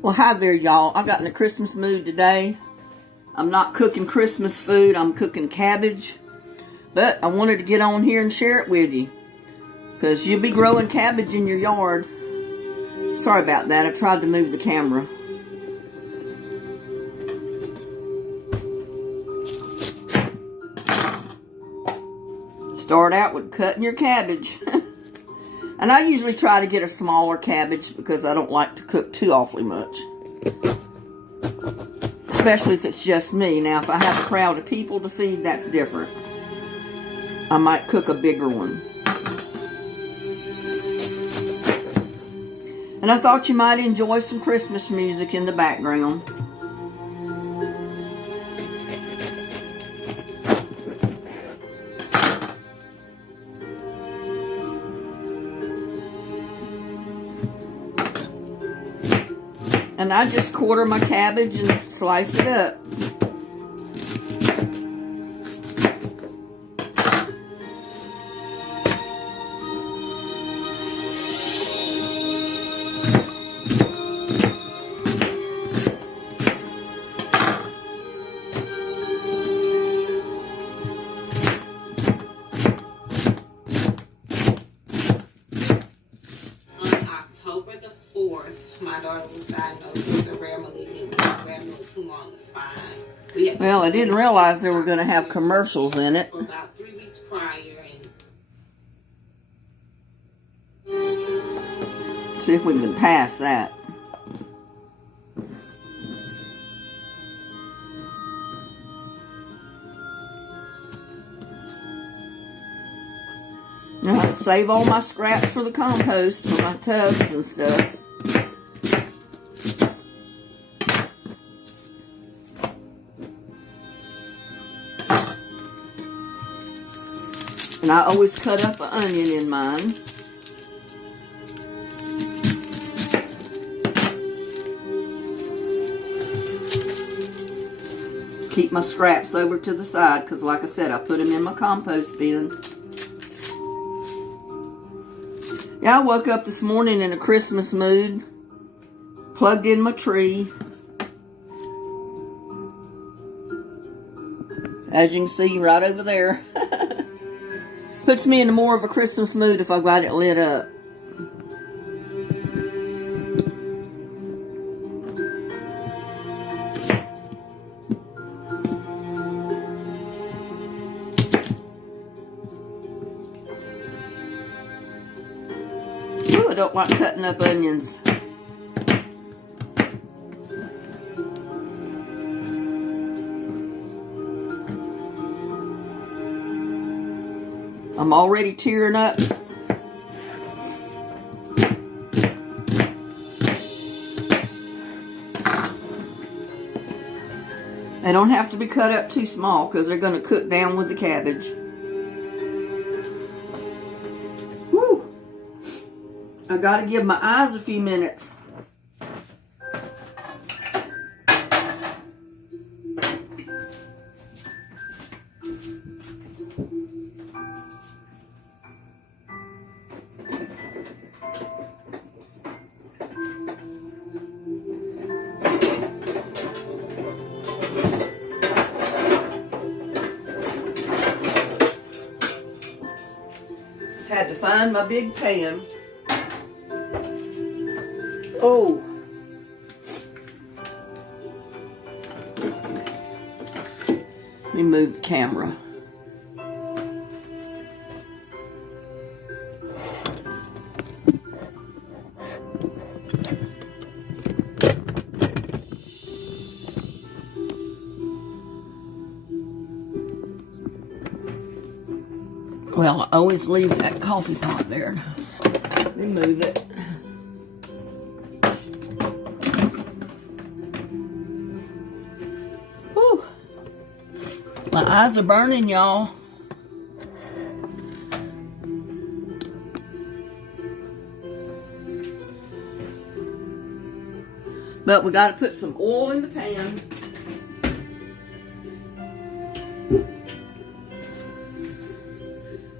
Well, hi there, y'all. I got in the Christmas mood today. I'm not cooking Christmas food. I'm cooking cabbage. But I wanted to get on here and share it with you, because you'll be growing cabbage in your yard. Sorry about that. I tried to move the camera. Start out with cutting your cabbage. And I usually try to get a smaller cabbage because I don't like to cook too awfully much. Especially if it's just me. Now, if I have a crowd of people to feed, that's different. I might cook a bigger one. And I thought you might enjoy some Christmas music in the background. And I just quarter my cabbage and slice it up. My daughter was diagnosed with a rare malignant tumor on the spine. Well, I didn't realize they were going to have commercials in it. For about 3 weeks prior, and See if we can pass that. Now I save all my scraps for the compost, for my tubs and stuff. And I always cut up an onion in mine. Keep my scraps over to the side because, like I said, I put them in my compost bin. Yeah, I woke up this morning in a Christmas mood. Plugged in my tree. As you can see right over there. Puts me in more of a Christmas mood if I've got it lit up. Ooh, I don't like cutting up onions. I'm already tearing up. They don't have to be cut up too small because they're going to cook down with the cabbage. Woo! I got to give my eyes a few minutes. Had to find my big pan. Oh. Let me move the camera. Well, I always leave that coffee pot there. Let me move it. Whew. My eyes are burning, y'all. But we got to put some oil in the pan.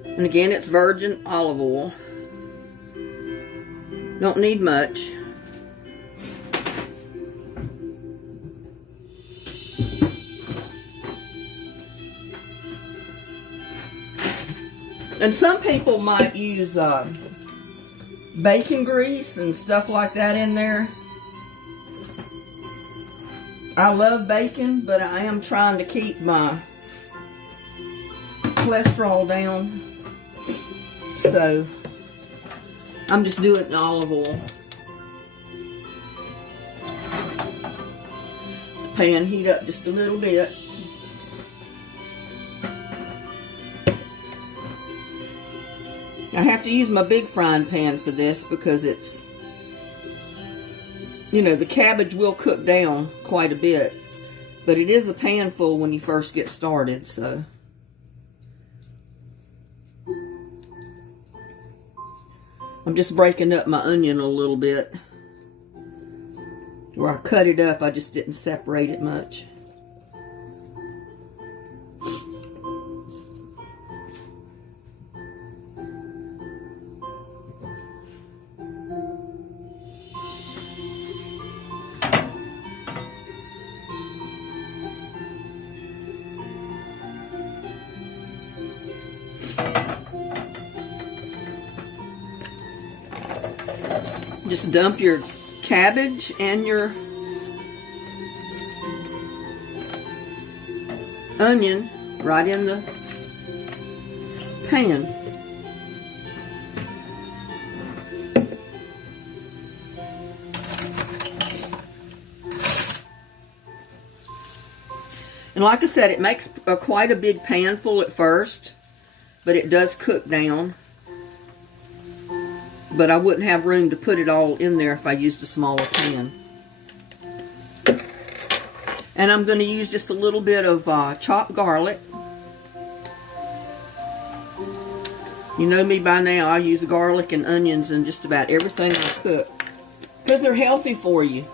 And again, it's virgin olive oil. Don't need much. And some people might use bacon grease and stuff like that in there. I love bacon, but I am trying to keep my cholesterol down. So I'm just doing it in olive oil. Pan heat up just a little bit. I have to use my big frying pan for this because it's, you know, the cabbage will cook down quite a bit, but it is a pan full when you first get started, so. I'm just breaking up my onion a little bit. Where I cut it up, I just didn't separate it much. Just dump your cabbage and your onion right in the pan. And like I said, it makes quite a big pan full at first, but it does cook down. But I wouldn't have room to put it all in there if I used a smaller pan. And I'm going to use just a little bit of chopped garlic. You know me by now, I use garlic and onions in just about everything I cook, because they're healthy for you.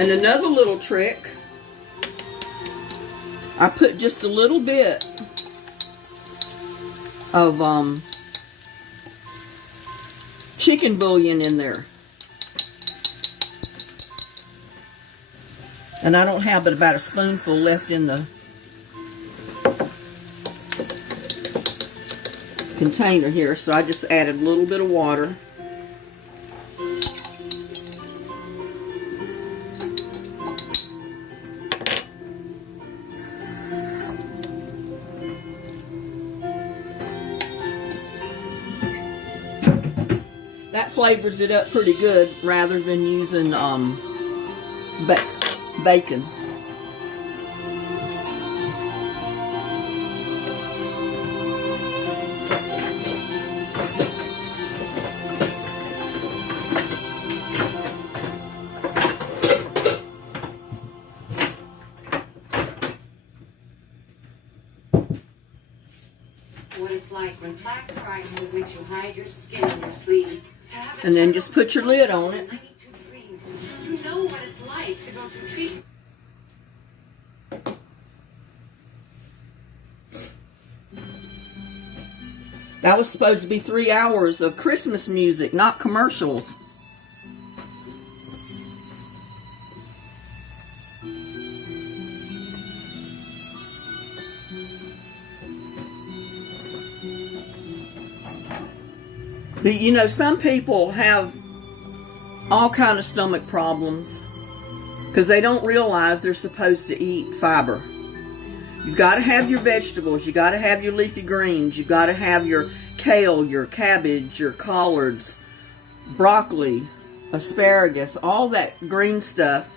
And another little trick, I put just a little bit of chicken bouillon in there. And I don't have but about a spoonful left in the container here, so I just added a little bit of water. That flavors it up pretty good rather than using bacon. What it's like when plaque rises makes you hide your skin in your sleeves. And then just put your lid on it. 92 degrees. You know what it's like to go through treatment. That was supposed to be 3 hours of Christmas music, not commercials. But you know, some people have all kind of stomach problems because they don't realize they're supposed to eat fiber. You've got to have your vegetables, you got to have your leafy greens, you got to have your kale, your cabbage, your collards, broccoli, asparagus, all that green stuff,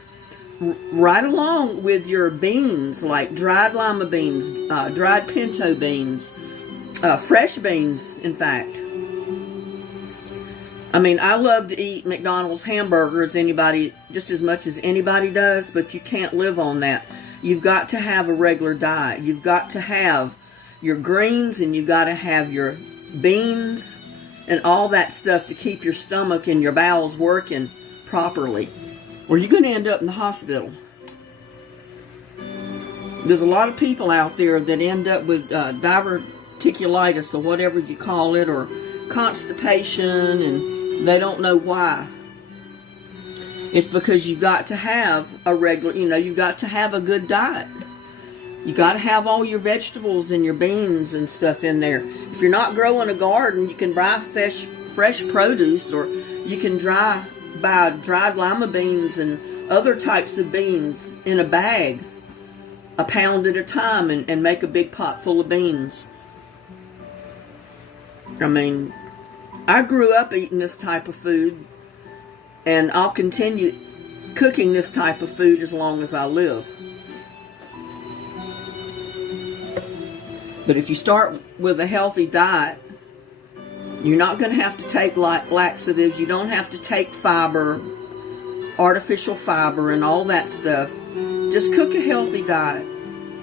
right along with your beans, like dried lima beans, dried pinto beans, fresh beans, in fact. I mean, I love to eat McDonald's hamburgers, just as much as anybody does, but you can't live on that. You've got to have a regular diet. You've got to have your greens, and you've got to have your beans and all that stuff to keep your stomach and your bowels working properly, or you're going to end up in the hospital. There's a lot of people out there that end up with diverticulitis, or whatever you call it, or constipation and they don't know why. It's because you've got to have a regular, you've got to have a good diet. You got to have all your vegetables and your beans and stuff in there. If you're not growing a garden, you can buy fresh produce, or you can buy dried lima beans and other types of beans in a bag, a pound at a time, and make a big pot full of beans. I mean, I grew up eating this type of food, and I'll continue cooking this type of food as long as I live. But if you start with a healthy diet, you're not going to have to take laxatives. You don't have to take fiber, artificial fiber, and all that stuff. Just cook a healthy diet.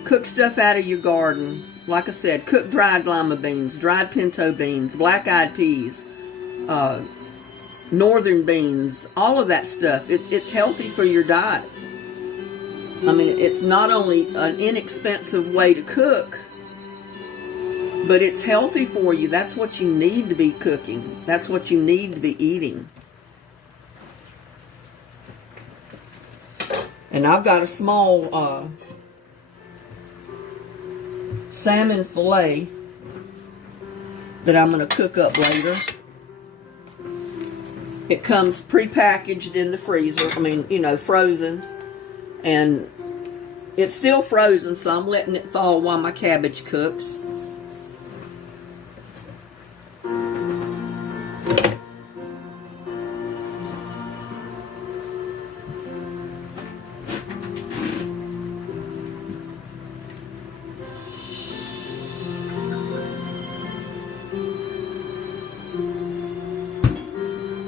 Cook stuff out of your garden. Like I said, cook dried lima beans, dried pinto beans, black-eyed peas, northern beans, all of that stuff. It's healthy for your diet. I mean, it's not only an inexpensive way to cook, but it's healthy for you. That's what you need to be cooking. That's what you need to be eating. And I've got a small salmon fillet that I'm going to cook up later. It comes pre-packaged in the freezer. I mean, frozen. And it's still frozen, so I'm letting it thaw while my cabbage cooks.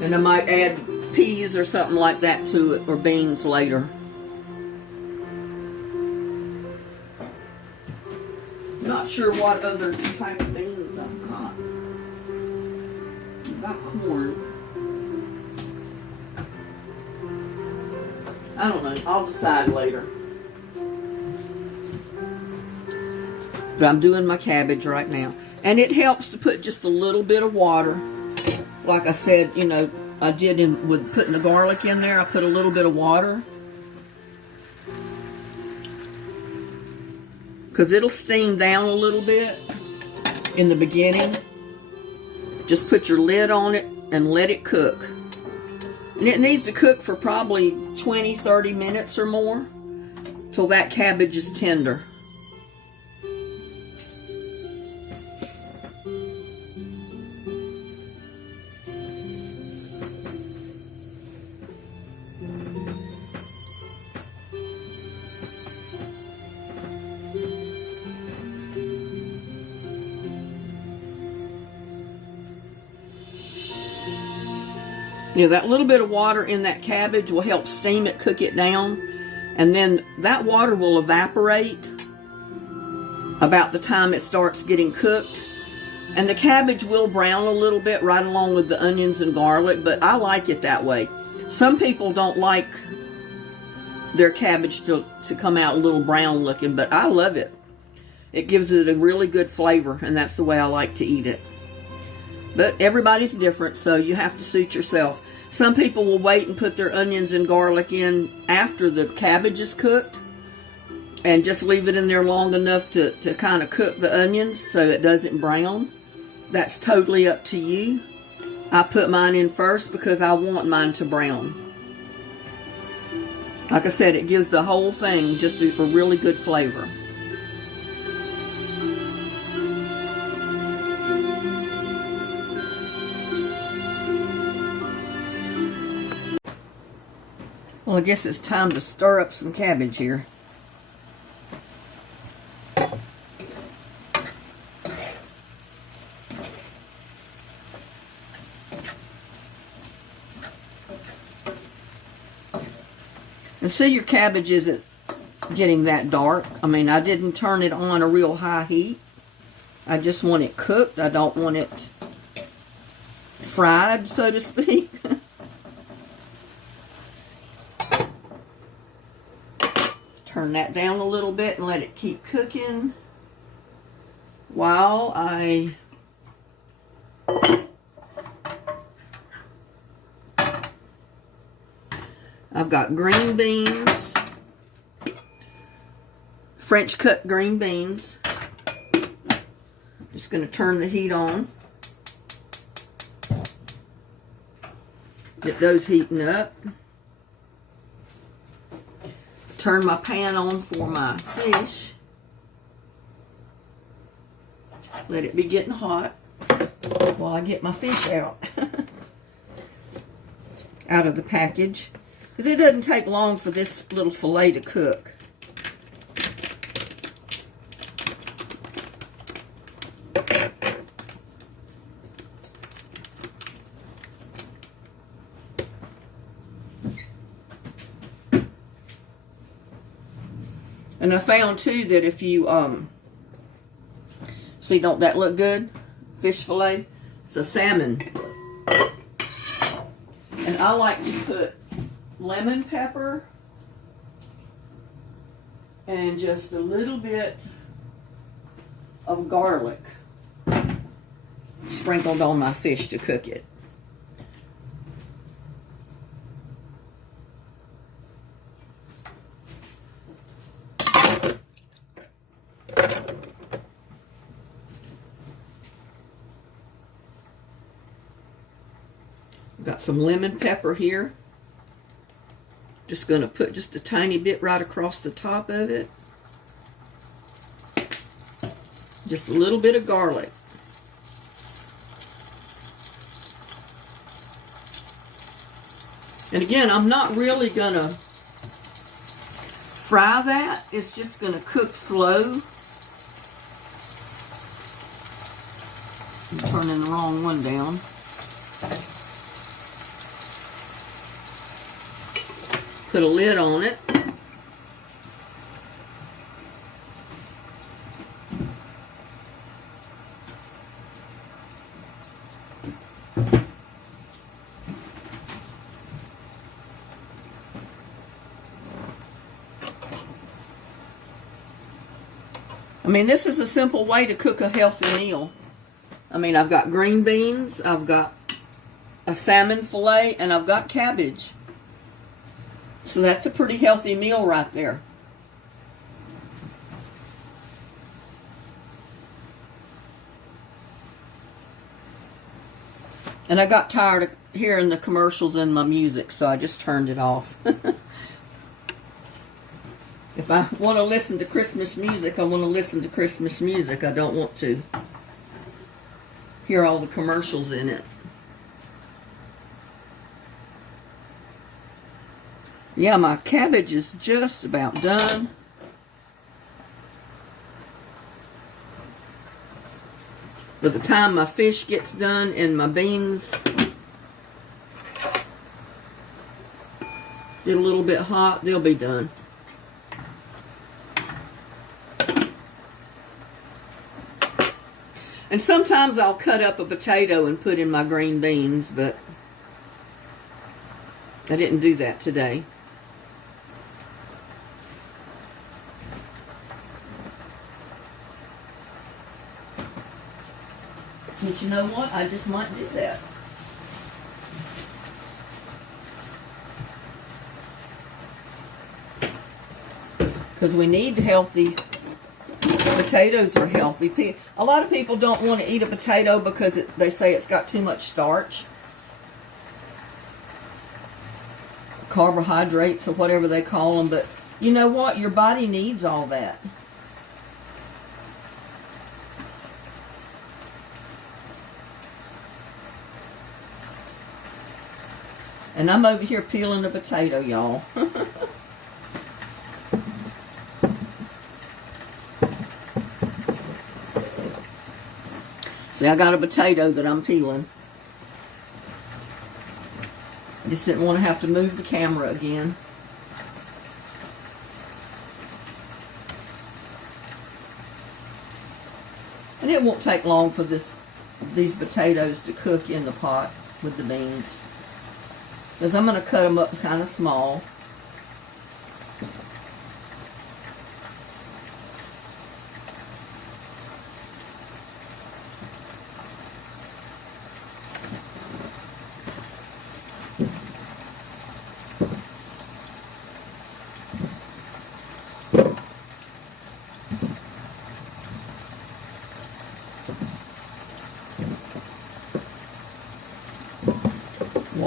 And I might add peas or something like that to it, or beans later. Not sure what other type of beans I've got. I've got corn. I don't know. I'll decide later. But I'm doing my cabbage right now. And it helps to put just a little bit of water. Like I said, I did with putting the garlic in there. I put a little bit of water. Because it'll steam down a little bit in the beginning. Just put your lid on it and let it cook. And it needs to cook for probably 20-30 minutes or more till that cabbage is tender. That little bit of water in that cabbage will help steam it, cook it down, and then that water will evaporate about the time it starts getting cooked. And the cabbage will brown a little bit right along with the onions and garlic, but I like it that way. Some people don't like their cabbage to come out a little brown looking, but I love it. It gives it a really good flavor, and that's the way I like to eat it. But everybody's different, so you have to suit yourself. Some people will wait and put their onions and garlic in after the cabbage is cooked and just leave it in there long enough to kind of cook the onions so it doesn't brown. That's totally up to you. I put mine in first because I want mine to brown. Like I said, it gives the whole thing just a really good flavor. Well, I guess it's time to stir up some cabbage here. And see, your cabbage isn't getting that dark. I mean, I didn't turn it on a real high heat. I just want it cooked. I don't want it fried, so to speak. Turn that down a little bit and let it keep cooking while I I've got green beans, French cut green beans. Just going to turn the heat on. Get those heating up. Turn my pan on for my fish. Let it be getting hot while I get my fish out. Out of the package. Because it doesn't take long for this little fillet to cook. And I found too that if you, see, don't that look good? Fish fillet. It's a salmon. And I like to put lemon pepper and just a little bit of garlic sprinkled on my fish to cook it. Got some lemon pepper here. Just going to put just a tiny bit right across the top of it. Just a little bit of garlic. And again, I'm not really going to fry that. It's just going to cook slow. I'm turning the wrong one down. Put a lid on it. I mean, this is a simple way to cook a healthy meal. I mean, I've got green beans, I've got a salmon fillet, and I've got cabbage. So that's a pretty healthy meal right there. And I got tired of hearing the commercials and my music, so I just turned it off. If I want to listen to Christmas music, I want to listen to Christmas music. I don't want to hear all the commercials in it. Yeah, my cabbage is just about done. By the time my fish gets done and my beans get a little bit hot, they'll be done. And sometimes I'll cut up a potato and put in my green beans, but I didn't do that today. But you know what? I just might do that. Because we need healthy potatoes. Are healthy. A lot of people don't want to eat a potato because they say it's got too much starch, carbohydrates, or whatever they call them. But you know what? Your body needs all that. And I'm over here peeling a potato, y'all. See, I got a potato that I'm peeling. I just didn't want to have to move the camera again. And it won't take long for these potatoes to cook in the pot with the beans. Because I'm going to cut them up kind of small.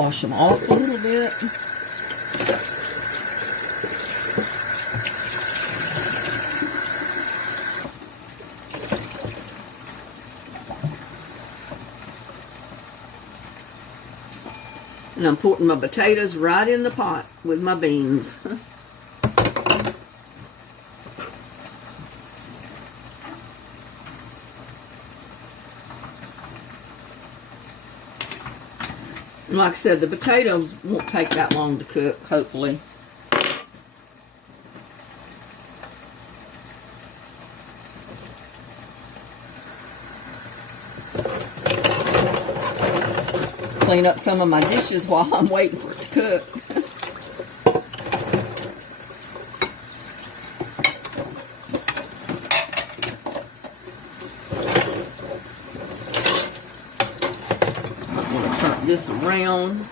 wash them off a little bit. And I'm putting my potatoes right in the pot with my beans. And like I said, the potatoes won't take that long to cook, hopefully. Clean up some of my dishes while I'm waiting for it to cook. I'm going to turn this around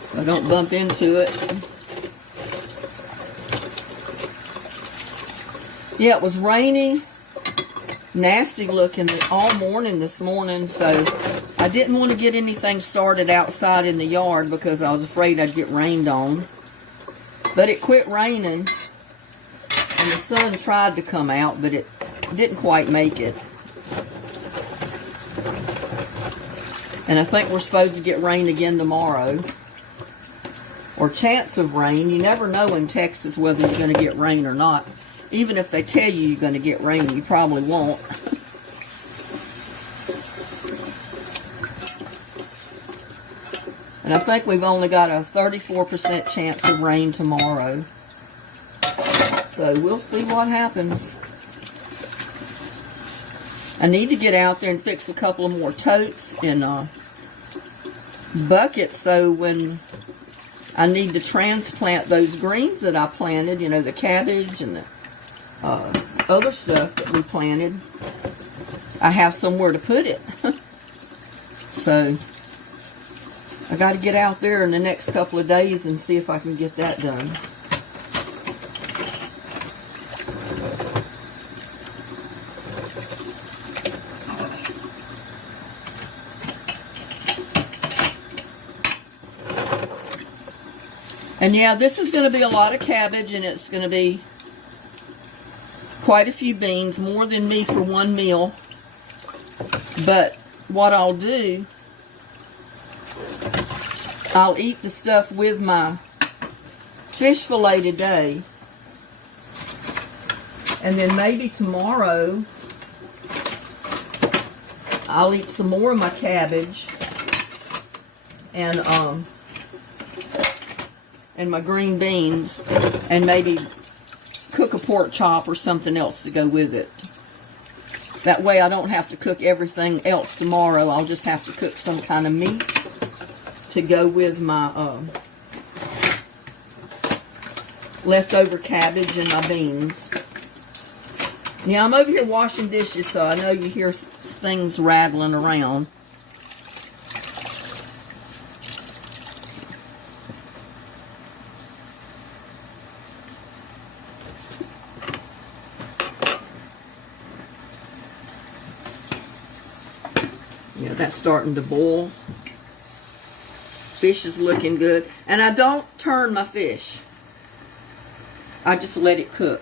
so I don't bump into it. Yeah, it was rainy, nasty looking all morning this morning, so I didn't want to get anything started outside in the yard because I was afraid I'd get rained on. But it quit raining, and the sun tried to come out, but it didn't quite make it. And I think we're supposed to get rain again tomorrow. Or chance of rain. You never know in Texas whether you're going to get rain or not. Even if they tell you you're going to get rain, you probably won't. And I think we've only got a 34% chance of rain tomorrow. So we'll see what happens. I need to get out there and fix a couple of more totes and buckets, so when I need to transplant those greens that I planted, you know, the cabbage and the other stuff that we planted, I have somewhere to put it. So I got to get out there in the next couple of days and see if I can get that done. And yeah, this is going to be a lot of cabbage, and it's going to be quite a few beans, more than me for one meal. But what I'll do, I'll eat the stuff with my fish fillet today. And then maybe tomorrow, I'll eat some more of my cabbage and my green beans, and maybe cook a pork chop or something else to go with it. That way I don't have to cook everything else tomorrow. I'll just have to cook some kind of meat to go with my leftover cabbage and my beans. Yeah, I'm over here washing dishes, so I know you hear things rattling around. Yeah, that's starting to boil. Fish is looking good. And I don't turn my fish. I just let it cook.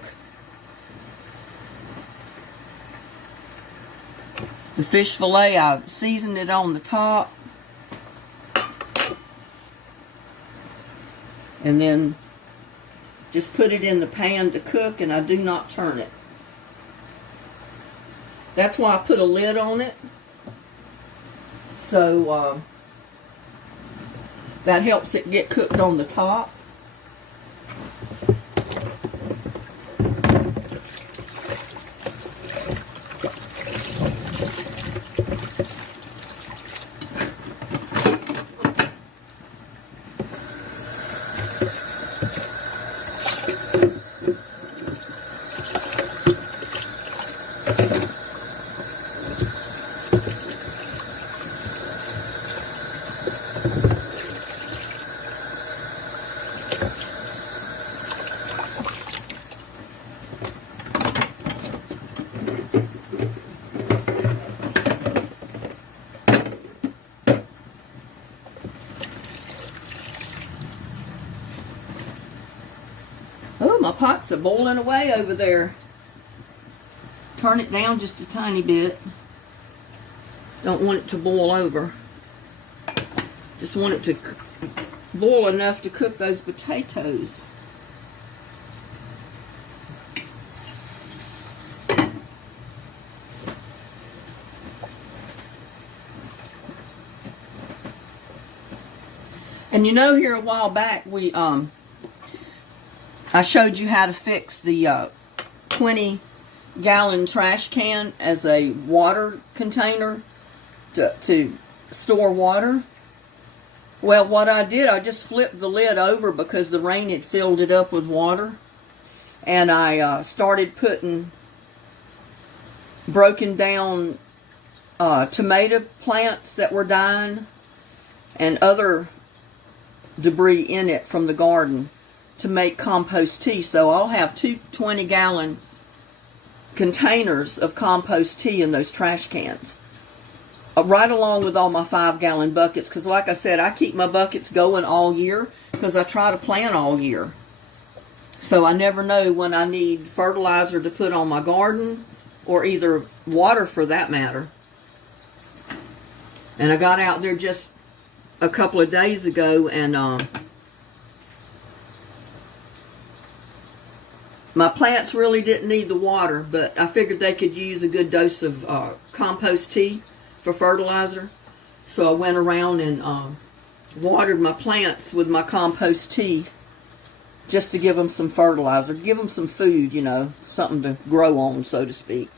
The fish fillet, I've seasoned it on the top. And then just put it in the pan to cook, and I do not turn it. That's why I put a lid on it. So that helps it get cooked on the top. my pots are boiling away over there. Turn it down just a tiny bit. Don't want it to boil over. Just want it to boil enough to cook those potatoes. And you know, here a while back, I showed you how to fix the 20-gallon trash can as a water container to store water. Well, what I did, I just flipped the lid over because the rain had filled it up with water. And I started putting broken down tomato plants that were dying and other debris in it from the garden to make compost tea. So I'll have two 20-gallon containers of compost tea in those trash cans, right along with all my 5-gallon buckets, because like I said, I keep my buckets going all year because I try to plant all year. So I never know when I need fertilizer to put on my garden, or either water for that matter. And I got out there just a couple of days ago, and my plants really didn't need the water, but I figured they could use a good dose of compost tea for fertilizer. So I went around and watered my plants with my compost tea just to give them some fertilizer, give them some food, you know, something to grow on, so to speak.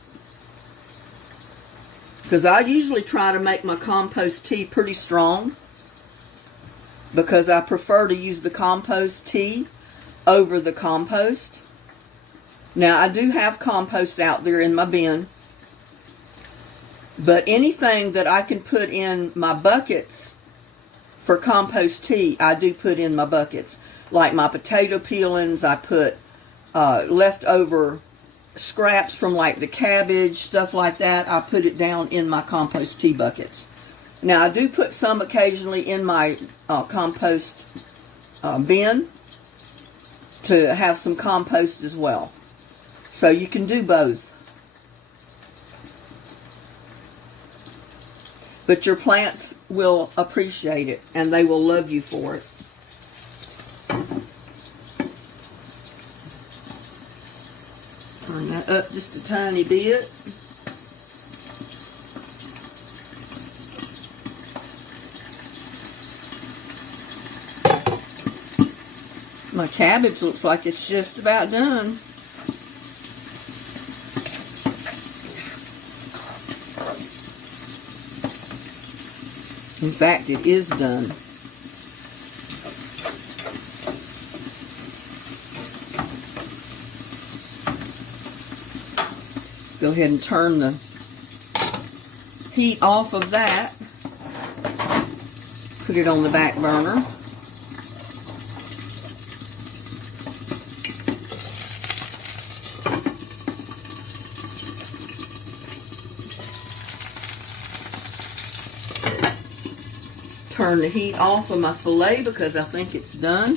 Because I usually try to make my compost tea pretty strong, because I prefer to use the compost tea over the compost. Now, I do have compost out there in my bin, but anything that I can put in my buckets for compost tea, I do put in my buckets. Like my potato peelings, I put leftover scraps from like the cabbage, stuff like that. I put it down in my compost tea buckets. Now, I do put some occasionally in my compost bin to have some compost as well. So you can do both. But your plants will appreciate it, and they will love you for it. Turn that up just a tiny bit. My cabbage looks like it's just about done. In fact, it is done. Go ahead and turn the heat off of that. Put it on the back burner. Turn the heat off of my filet because I think it's done.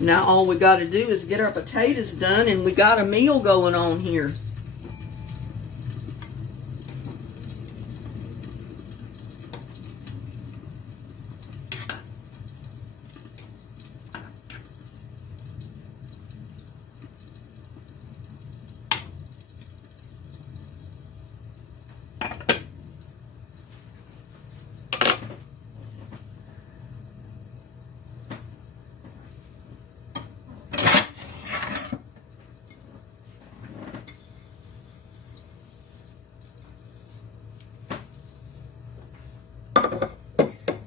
Now all we got to do is get our potatoes done, and we got a meal going on here.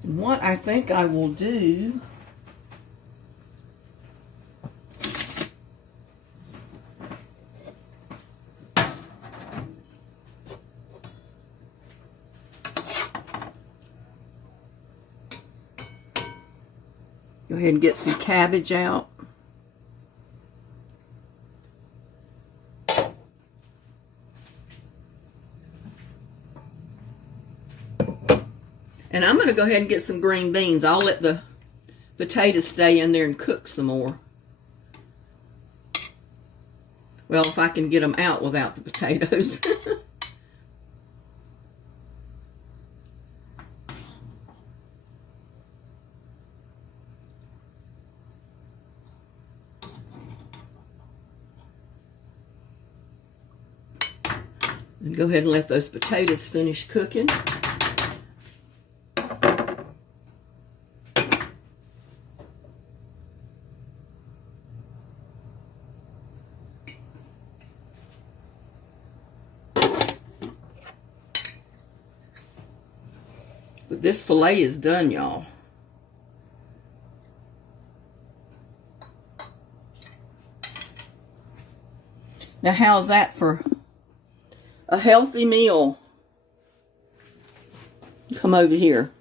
What I think I will do go ahead and get some cabbage out. And I'm going to go ahead and get some green beans. I'll let the potatoes stay in there and cook some more. Well, if I can get them out without the potatoes. And go ahead and let those potatoes finish cooking. But this filet is done, y'all. Now, how's that for a healthy meal? Come over here.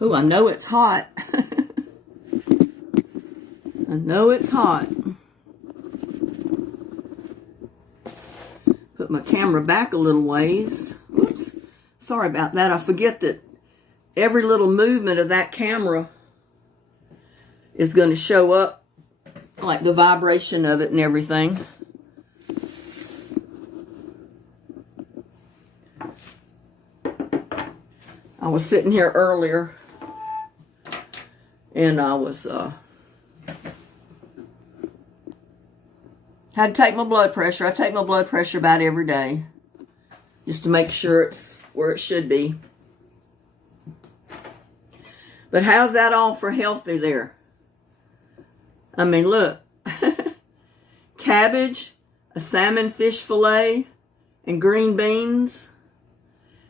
Oh, I know it's hot. I know it's hot. Put my camera back a little ways. Whoops. Sorry about that. I forget that every little movement of that camera is going to show up, like the vibration of it and everything. I was sitting here earlier and I was had to take my blood pressure. I take my blood pressure about every day just to make sure it's where it should be. But how's that all for healthy there? I mean, look. Cabbage, a salmon fish fillet, and green beans.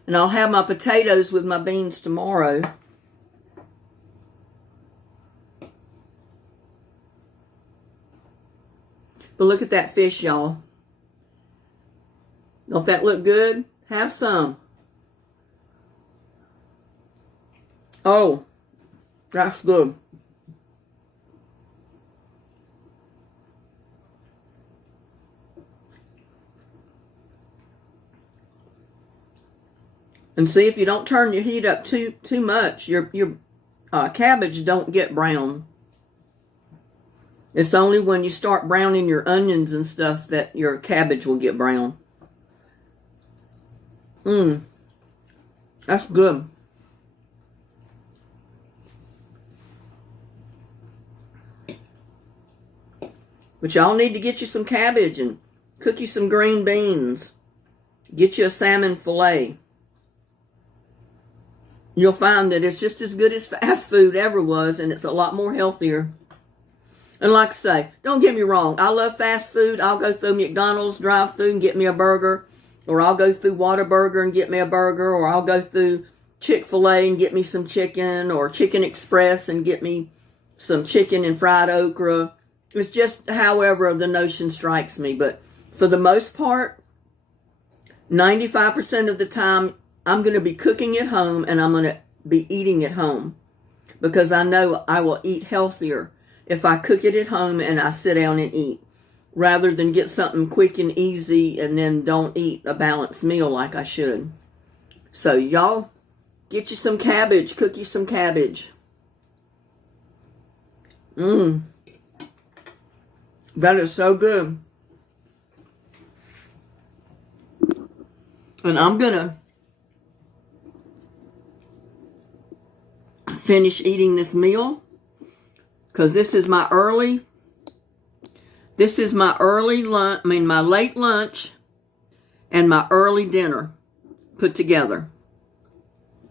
And I'll have my potatoes with my beans tomorrow. But look at that fish, y'all. Don't that look good? Have some. Oh, that's good. And see, if you don't turn your heat up too much, your cabbage don't get brown. It's only when you start browning your onions and stuff that your cabbage will get brown. That's good. But y'all need to get you some cabbage and cook you some green beans. Get you a salmon fillet. You'll find that it's just as good as fast food ever was, and it's a lot more healthier. And like I say, don't get me wrong, I love fast food. I'll go through McDonald's drive-thru and get me a burger, or I'll go through Whataburger and get me a burger, or I'll go through Chick-fil-A and get me some chicken, or Chicken Express and get me some chicken and fried okra. It's just however the notion strikes me. But for the most part, 95% of the time, I'm going to be cooking at home and I'm going to be eating at home. Because I know I will eat healthier if I cook it at home and I sit down and eat, rather than get something quick and easy and then don't eat a balanced meal like I should. So y'all, get you some cabbage, cook you some cabbage. That is so good. And I'm gonna finish eating this meal, because this is my lunch, my late lunch and my early dinner put together.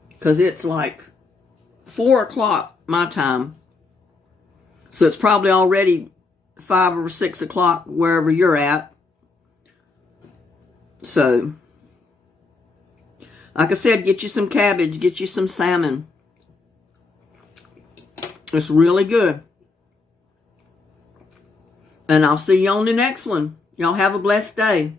Because it's like 4 o'clock my time. So it's probably already 5 or 6 o'clock wherever you're at. So, like I said, get you some cabbage, get you some salmon. It's really good. And I'll see you on the next one. Y'all have a blessed day.